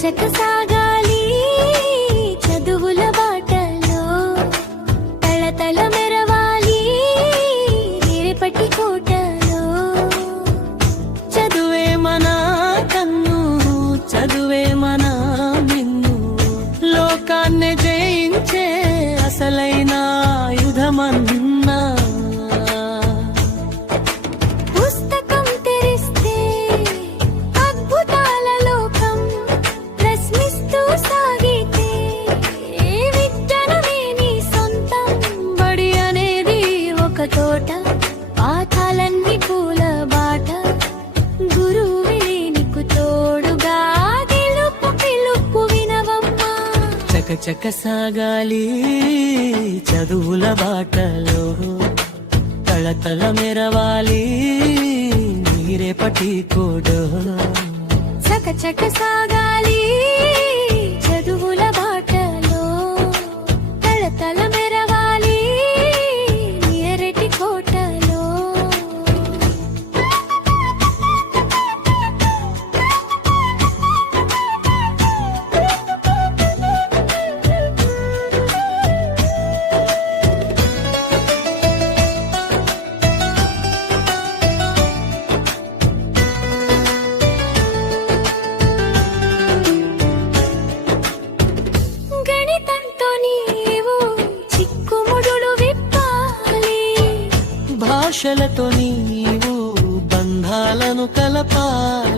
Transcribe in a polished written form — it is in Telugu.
చకచక సాగాలి చదువుల బాటలో, తళతళ మెరవాలి రేపటి కోటలో. చదువే మన కన్ను, చదువే మన మిన్ను, లోకాన్ని జయించే అసలైన ఆయుధమన్నా. పుస్తకం తెరిస్తే అద్భుతాల లోకం, ప్రశ్నిస్తూ సాగితే విజ్ఞానమే నీ సొంతం. బడి అనేది ఒక తోట, పాఠాలన్నీ పూల బాట, గురువే నీకు తోడుగా గెలుపు పిలుపు వినవమ్మా. చకచక సాగాలి చదువుల బాటలో, తళతళ మెరవాలి రేపటి కోటలో. చకచక సాగాలి చదువుల బాటలో, తళతళ మెరవాలి ఎరటి కోటలో. గణితంతో నీవు చిక్కుముడులు విప్పాలి, భాషలతో నీవు బంధాలను కలపాలి.